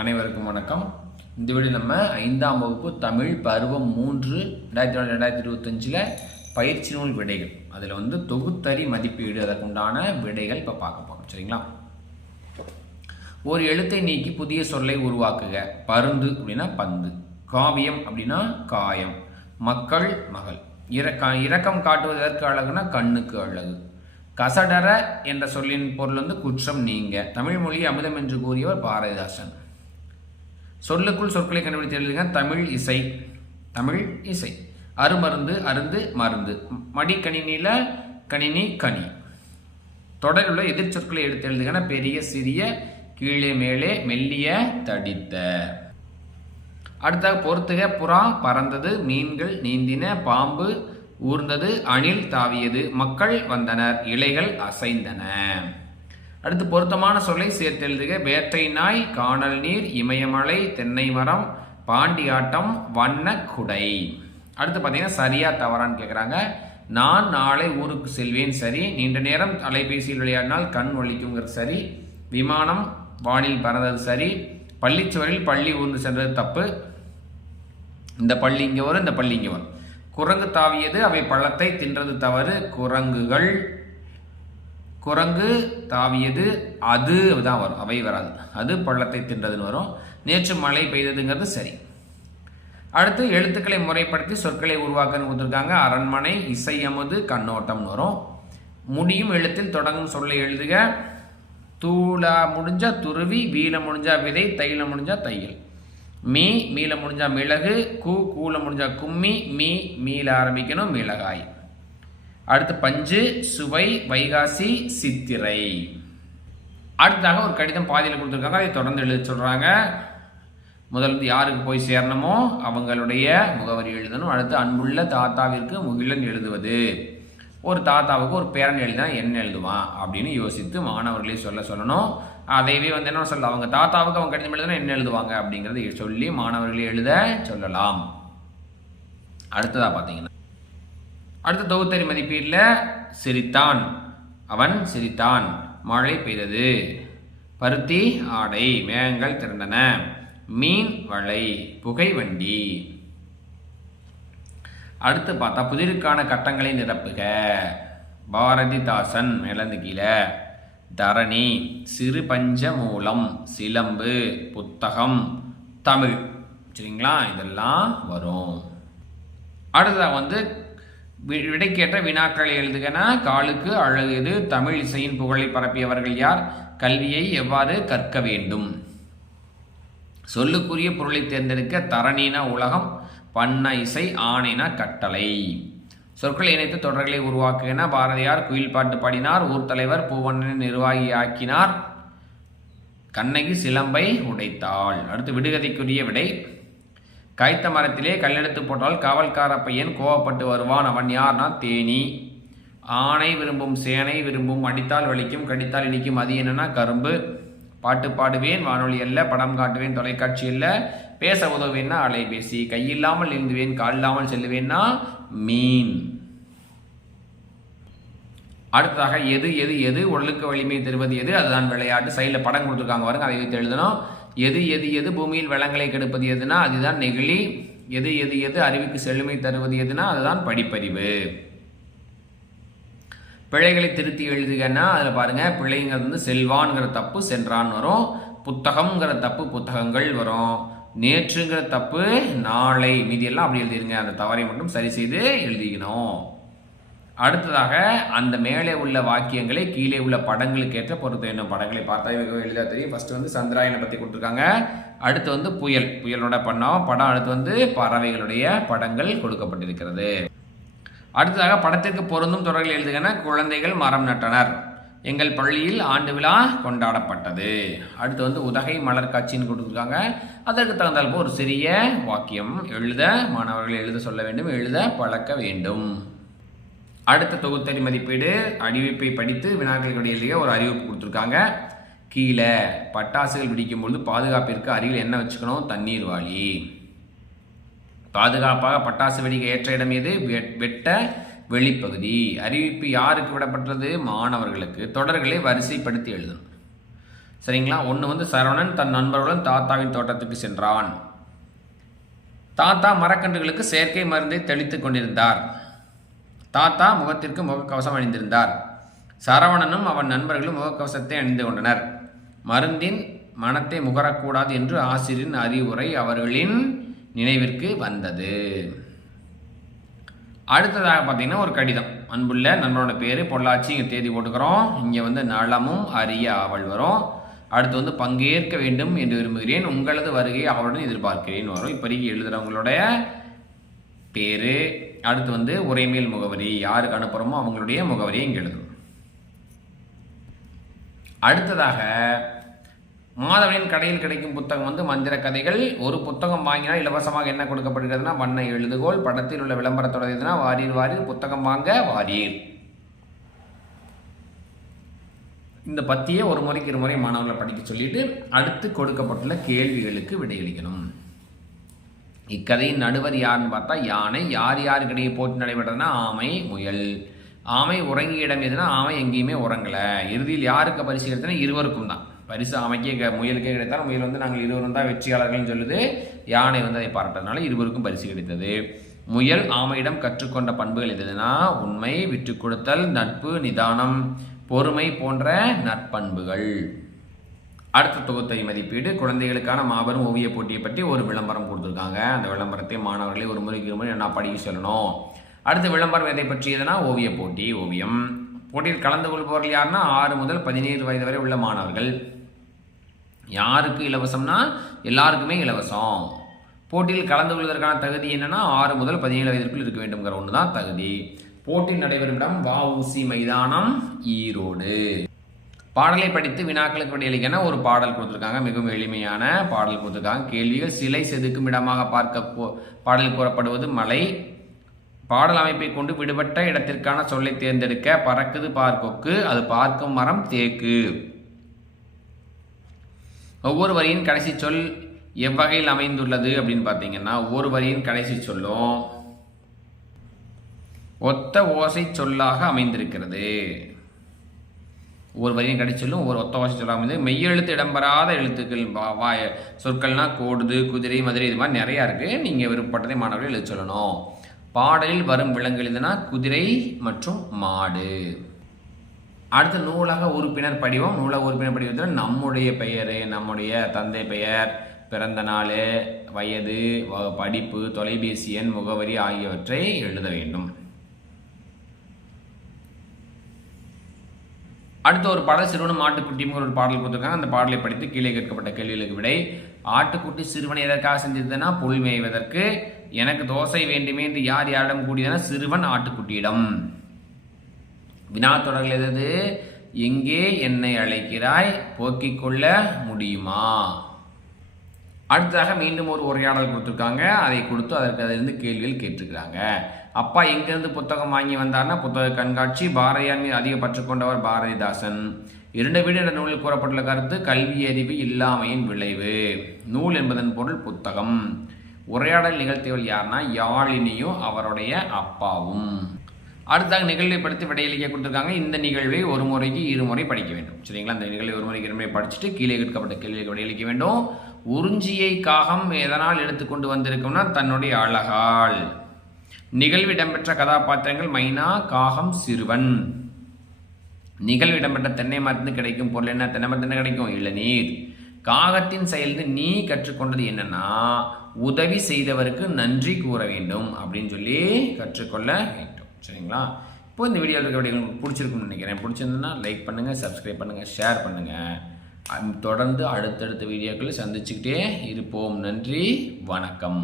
அனைவருக்கும் வணக்கம். இந்த வீடியோ நம்ம ஐந்தாம் வகுப்பு தமிழ் பருவம் மூன்று ரெண்டாயிரத்தி நாலு ரெண்டாயிரத்தி இருபத்தஞ்சில் பயிற்சி நூல் விடைகள். அதில் வந்து தொகுத்தறி மதிப்பீடு அதற்குண்டான விடைகள் இப்போ பார்க்க போகிறோம் சரிங்களா? ஒரு எழுத்தை நீக்கி புதிய சொல்லை உருவாக்குக. பருந்து அப்படின்னா பந்து. காவியம் அப்படின்னா காயம். மக்கள் மகள். இறக்க இரக்கம் காட்டுவதற்கு அழகுனா கண்ணுக்கு அழகு. கசடர என்ற சொல்லின் பொருள் வந்து குற்றம் நீங்க. தமிழ் மொழி அமுதம் என்று கூறியவர் பாரதிதாசன். சொல்லுக்குள் சொற்களை கண்டுபிடித்து எழுதுக. தமிழ் இசை. தமிழ் இசை. அருமருந்து அருந்து மருந்து. மடிக்கணினியில கணினி கனி தொடரில் உள்ள எதிர் சொற்களை எடுத்து எழுதுகன. பெரிய சிறிய கீழே மேலே மெல்லிய தடித்த. அடுத்தாக பொறுத்துக. புறா பறந்தது மீன்கள் நீந்தின பாம்பு ஊர்ந்தது அணில் தாவியது. மக்கள் வந்தனர் இலைகள் அசைந்தன. அடுத்து பொருத்தமான சொல்லை சேர்த்து எழுதுக வேட்டை நாய் காணல் நீர் இமயமலை தென்னை மரம் பாண்டியாட்டம் வண்ண குடை. அடுத்து பார்த்தீங்கன்னா சரியா தவறான்னு கேட்குறாங்க நான் நாளை ஊருக்கு செல்வேன் சரி. நீண்ட நேரம் அலைபேசியில் விளையாடினால் கண் ஒழிக்குங்கிறது சரி. விமானம் வானில் பறந்தது சரி. பள்ளிச்சுவரில் பள்ளி ஊர்ந்து சென்றது தப்பு. இந்த பள்ளி இங்கே வரும் இந்த பள்ளி இங்கே வரும். குரங்கு தாவியது அவை பழத்தை தின்றது தவறு. குரங்குகள் குரங்கு தாவியது அது தான் வரும். அவை வராது. அது பள்ளத்தை தின்றதுன்னு வரும். நேற்று மழை பெய்ததுங்கிறது சரி. அடுத்து எழுத்துக்களை முறைப்படுத்தி சொற்களை உருவாக்கன்னு கொடுத்துருக்காங்க. அரண்மனை இசை அமுது கண்ணோட்டம்னு வரும். முடியும் எழுத்தில் தொடங்கும் சொல்லை எழுதுக. தூளா முடிஞ்சா துருவி வீல முடிஞ்சா விதை தையில முடிஞ்சா தையல். மீ மீல முடிஞ்சா மிளகு கூ கூல முடிஞ்சா கும்மி மீ மீல ஆரம்பிக்கணும் மிளகாய். அடுத்து பஞ்சு சுவை வைகாசி சித்திரை. அடுத்ததாக ஒரு கடிதம் பாதியில் கொடுத்துருக்காங்க. அதை தொடர்ந்து எழுத சொல்கிறாங்க முதல் வந்து யாருக்கு போய் சேரணுமோ அவங்களுடைய முகவரி எழுதணும். அடுத்து அன்புள்ள தாத்தாவிற்கு முகிலன் எழுதுவது. ஒரு தாத்தாவுக்கு ஒரு பேரன் எழுதினா என்ன எழுதுவான் அப்படின்னு யோசித்து மாணவர்களே சொல்ல சொல்லணும். அதையவே வந்து என்ன சொல்ல அவங்க தாத்தாவுக்கு அவங்க கடிதம் எழுதினா என்ன எழுதுவாங்க அப்படிங்கிறத சொல்லி மாணவர்களே எழுத சொல்லலாம். அடுத்ததாக பார்த்தீங்கன்னா அடுத்த தொகுத்தறி மதிப்பீட்டில் சிரித்தான். அவன் சிரித்தான். மழை பெய்தது. பருத்தி ஆடை மேகங்கள் திரண்டன மீன் வலை புகை வண்டி. அடுத்து பார்த்தா புதிருக்கான கட்டங்களை நிரப்புக. பாரதிதாசன் மேலந்து கீழே. தரணி சிறு பஞ்ச மூலம் சிலம்பு புத்தகம் தமிழ். சரிங்களா? இதெல்லாம் வரும். அடுத்ததாக வந்து விடைக்கேற்ற வினாக்களை எழுதுகன காலுக்கு அழகு எது தமிழ் இசையின் புகழை பரப்பியவர்கள் யார்? கல்வியை எவ்வாறு கற்க வேண்டும்? சொல்லுக்குரிய பொருளை தேர்ந்தெடுக்க தரணினா உலகம் பண்ண இசை ஆணைனா கட்டளை. சொற்களை இணைத்து தொடர்களை உருவாக்குகின பாரதியார் குயில் பாட்டு பாடினார். ஊர் தலைவர் பூவண்ணனை நிர்வாகியாக்கினார் கண்ணகி சிலம்பை உடைத்தாள். அடுத்து விடுகதைக்குரிய விடை. காய்த்த மரத்திலே கல்லெடுத்து போட்டால் காவல்கார பையன் கோவப்பட்டு வருவான். அவன் யார்னா? தேனி. ஆணை விரும்பும் சேனை விரும்பும் அடித்தால் வலிக்கும் கடித்தால் இனிக்கும். அது என்னன்னா? கரும்பு. பாட்டு பாடுவேன் வானொலி அல்ல படம் காட்டுவேன் தொலைக்காட்சி அல்ல. பேச உதவுவேன்னா அலைபேசி. கையில்லாமல் நிறுந்துவேன் கால் இல்லாமல் செல்லுவேன்னா மீன். அடுத்ததாக எது எது எது? உடலுக்கு வலிமை தருவது எது? அதுதான் விளையாட்டு. சைடில் படம் கொடுத்துருக்காங்க பாருங்க அதை வைத்து எழுதணும். எது எது எது பூமியில் வளங்களை கெடுப்பது எதுனா அதுதான் நெகிழி. எது எது எது அறிவுக்கு செழுமை தருவது எதுனா அதுதான் படிப்பறிவு. பிழைகளை திருத்தி எழுதுகன்னா அதில் பாருங்கள் பிழைங்கிறது வந்து செல்வான்ங்கிற தப்பு சென்றான் வரும். புத்தகம்ங்கிற தப்பு புத்தகங்கள் வரும். நேற்றுங்கிற தப்பு நாளை. மீதியெல்லாம் அப்படி எழுதிருங்க. அந்த தவறை மட்டும் சரி செய்து எழுதிக்கணும். அடுத்ததாக அந்த மேலே உள்ள வாக்கியங்களை கீழே உள்ள படங்களுக்கு ஏற்ற பொறுத்த என்ன படங்களை பார்த்தா இவங்க எளிதாக தெரியும். ஃபஸ்ட்டு வந்து சந்திராயனை பற்றி கொடுத்துருக்காங்க. அடுத்து வந்து புயல் புயலோட பண்ணோம் படம் அடுத்து வந்து பறவைகளுடைய படங்கள் கொடுக்கப்பட்டிருக்கிறது. அடுத்ததாக படத்திற்கு பொருந்தும் தொடர்கள் எழுதுகன குழந்தைகள் மரம் நட்டனர். எங்கள் பள்ளியில் ஆண்டு விழா கொண்டாடப்பட்டது. அடுத்து வந்து உதகை மலர் காட்சின்னு கொடுத்துருக்காங்க. அதற்கு தகுந்தால் ஒரு சிறிய வாக்கியம் எழுத மாணவர்கள் எழுத சொல்ல வேண்டும் எழுத பழக்க வேண்டும். அடுத்த தொகுத்தறி மதிப்பீடு அறிவிப்பை படித்து வினாக்களுடைய எழுதிய ஒரு அறிவிப்பு கொடுத்துருக்காங்க. கீழே பட்டாசுகள் வெடிக்கும் பொழுது பாதுகாப்பிற்கு அருகில் என்ன வச்சுக்கணும்? தண்ணீர் வாளி. பாதுகாப்பாக பட்டாசு வெடிக்க ஏற்ற இடம் எது? வெட்ட வெளிப்பகுதி. அறிவிப்பு யாருக்கு விடப்பட்டது? மாணவர்களுக்கு. தொடர்களை வரிசைப்படுத்தி எழுதணும். சரிங்களா? ஒன்று வந்து சரவணன் தன் நண்பர்களுடன் தாத்தாவின் தோட்டத்துக்கு சென்றான். தாத்தா மரக்கன்றுகளுக்கு செயற்கை மருந்தை தெளித்துக் கொண்டிருந்தார். தாத்தா முகத்திற்கு முகக்கவசம் அணிந்திருந்தார். சரவணனும் அவன் நண்பர்களும் முகக்கவசத்தை அணிந்து கொண்டனர். மருந்தின் மனத்தை முகரக்கூடாது என்று ஆசிரியரின் அறிவுரை அவர்களின் நினைவிற்கு வந்தது. அடுத்ததாக பார்த்தீங்கன்னா ஒரு கடிதம். அன்புள்ள நண்பரோட பேர் பொள்ளாச்சி இங்கே தேதி போட்டுக்கிறோம். இங்கே வந்து நலமும் அரிய ஆவல் வரும். அடுத்து வந்து பங்கேற்க வேண்டும் என்று விரும்புகிறேன். உங்களது வருகையை அவளுடன் எதிர்பார்க்கிறேன் வரும். இப்போதைக்கு எழுதுகிறவங்களுடைய பேர் அடுத்து வந்து உரைமேல் முகவரி யாருக்கு அனுப்புகிறோமோ அவங்களுடைய முகவரியை இங்கே எழுதணும் அடுத்ததாக மாதவனின் கடையில் கிடைக்கும் புத்தகம் வந்து மந்திர கதைகள். ஒரு புத்தகம் வாங்கினால் இலவசமாக என்ன கொடுக்கப்படுகிறதுனா வண்ண எழுதுகோல் படத்தில் உள்ள விளம்பரத்தோட இதுனா வாரீர் வாரீர் புத்தகம் வாங்க வாரீர் இந்த பத்தியை ஒரு முறைக்கு இரு முறை மாணவர்களை படிக்க சொல்லிட்டு அடுத்து கொடுக்கப்பட்டுள்ள கேள்விகளுக்கு விடையளிக்கணும். இக்கதையின் நடுவர் யாருன்னு பார்த்தா யானை யார் யாருக்கிடையே போட்டி நடைபெற்றதுன்னா ஆமை முயல். ஆமை உறங்கிய இடம் எதுனா ஆமை எங்கேயுமே உறங்கலை. இறுதியில் யாருக்கு பரிசு கிடைத்தனா இருவருக்கும் தான். பரிசு ஆமைக்கே க- முயலுக்கே கிடைத்தாலும் முயல் வந்து நாங்கள் இருவரும் தான் வெற்றியாளர்கள்னு சொல்லுது. யானை வந்து அதை பாராட்டதுனால இருவருக்கும் பரிசு கிடைத்தது. முயல் ஆமையிடம் கற்றுக்கொண்ட பண்புகள் எதுனா உண்மை விட்டு கொடுத்தல் நட்பு நிதானம் பொறுமை போன்ற நற்பண்புகள். அடுத்த தொகுத்தை மதிப்பீடு. குழந்தைகளுக்கான மாபெரும் ஓவிய போட்டியை பற்றி ஒரு விளம்பரம் கொடுத்துருக்காங்க. அந்த விளம்பரத்தை மாணவர்களை ஒரு முறைக்கு ஒரு முறை நான் படிக்க சொல்லணும். அடுத்த விளம்பரம் எதை பற்றியதுனா ஓவிய போட்டி ஓவியம். போட்டியில் கலந்து கொள்பவர்கள் யாருன்னா ஆறு முதல் பதினேழு வயது வரை உள்ள மாணவர்கள். யாருக்கு இலவசம்னா எல்லாருக்குமே இலவசம். போட்டியில் கலந்து கொள்வதற்கான தகுதி என்னென்னா ஆறு முதல் பதினேழு வயதிற்குள் இருக்க வேண்டும்ங்கிற ஒன்று தான் தகுதி. போட்டி நடைபெறும் இடம் வஉசி மைதானம் ஈரோடு. பாடலை படித்து வினாக்களுக்கு விடையளிக்கன ஒரு பாடல் கொடுத்துருக்காங்க. மிகவும் எளிமையான பாடல் கொடுத்துருக்காங்க. கேள்விகள் சிலை செதுக்கும் இடமாக பார்க்க போ- கூறப்படுவது மலை. பாடல் அமைப்பை கொண்டு விடுபட்ட இடத்திற்கான சொல்லை தேர்ந்தெடுக்க பறக்குது பார்க்கொக்கு அது பார்க்கும் மரம் தேக்கு. ஒவ்வொரு வரியின் கடைசி சொல் எவ்வகையில் அமைந்துள்ளது அப்படின்னு பார்த்தீங்கன்னா ஒவ்வொரு வரியின் கடைசி சொல்லும் ஒத்த ஓசை சொல்லாக அமைந்திருக்கிறது. ஒவ்வொரு வரியும் கடைசி ஒவ்வொரு ஒத்த ஓசை சொல்லாமல் மெய்யெழுத்து இடம்பெறாத எழுத்துக்கள் வா- வாய சொற்கள்னா கோடுது குதிரை மதுரை இது மாதிரி நிறையா இருக்குது நீங்கள் விருப்பப்பட்டதை மாணவர்கள் எழுத சொல்லணும். பாடலில் வரும் விலங்கு எழுதுனா குதிரை மற்றும் மாடு. அடுத்து நூலக உறுப்பினர் படிவம். நூலக உறுப்பினர் படிவத்தில் நம்முடைய பெயர் நம்முடைய தந்தை பெயர் பிறந்த நாள் வயது படிப்பு தொலைபேசி எண் முகவரி ஆகியவற்றை எழுத வேண்டும். அடுத்து ஒரு பாடல் சிறுவனும் ஆட்டுக்குட்டியும் ஒரு பாடல் கொடுத்துருக்காங்க. அந்த பாடலை படித்து கீழே கேட்கப்பட்ட கேள்விகளுக்கு விடை. ஆட்டுக்குட்டி சிறுவனை எதற்காக செஞ்சிருந்தனா புல் மேய்வதற்கு. எனக்கு தோசை வேண்டுமே என்று யார் யாரிடம் கூடியதனா? சிறுவன் ஆட்டுக்குட்டியிடம். வினா தொடர்கள் எது எங்கே என்னை அழைக்கிறாய்? போக்கிக் கொள்ள முடியுமா? அடுத்ததாக மீண்டும் ஒரு உரையாடல் கொடுத்துருக்காங்க. அதை கொடுத்து அதற்கு அதிலிருந்து கேள்விகள் கேட்டிருக்கிறாங்க. அப்பா எங்கேருந்து புத்தகம் வாங்கி வந்தார்னா புத்தக கண்காட்சி பாரதியார் மீது அதிக பற்று கொண்டவர் பாரதிதாசன். இரண்டு வீடு என்ற நூலில் கூறப்பட்டுள்ள கருத்து கல்வி அறிவு இல்லாமையின் விளைவு. நூல் என்பதன் பொருள் புத்தகம். உரையாடல் நிகழ்த்தியவர் யாருன்னா யாழினியும் அவருடைய அப்பாவும். அடுத்தாக நிகழ்வை படுத்தி விடையளிக்க கொடுத்துருக்காங்க. இந்த நிகழ்வை ஒரு முறைக்கு இருமுறை படிக்க வேண்டும். சரிங்களா? இந்த நிகழ்வை ஒரு முறைக்கு இருமுறை படிச்சுட்டு கீழே கேட்கப்பட்ட கேள்விக்கு விடையளிக்க வேண்டும். உறிஞ்சியை காகம் எதனால் எடுத்துக்கொண்டு வந்திருக்கும்னா தன்னுடைய அழகால். நிகழ்வு இடம்பெற்ற கதாபாத்திரங்கள் மைனா காகம் சிறுவன். நிகழ்வு இடம்பெற்ற தென்னை மரத்து கிடைக்கும் பொருள் என்ன? தென்னை மரத்து கிடைக்கும்? இளநீர். காகத்தின் செயலிருந்து நீ கற்றுக்கொண்டது என்னன்னா உதவி செய்தவருக்கு நன்றி கூற வேண்டும் அப்படின்னு சொல்லி கற்றுக்கொள்ள வேண்டும். சரிங்களா? இப்போ இந்த வீடியோவில் இருக்க வீடியோ உங்களுக்கு பிடிச்சிருக்கும்னு நினைக்கிறேன். பிடிச்சிருந்ததுன்னா லைக் பண்ணுங்கள் சப்ஸ்கிரைப் பண்ணுங்கள் ஷேர் பண்ணுங்கள் தொடர்ந்து அடுத்தடுத்த வீடியோக்களை சந்திச்சுக்கிட்டே இருப்போம். நன்றி வணக்கம்.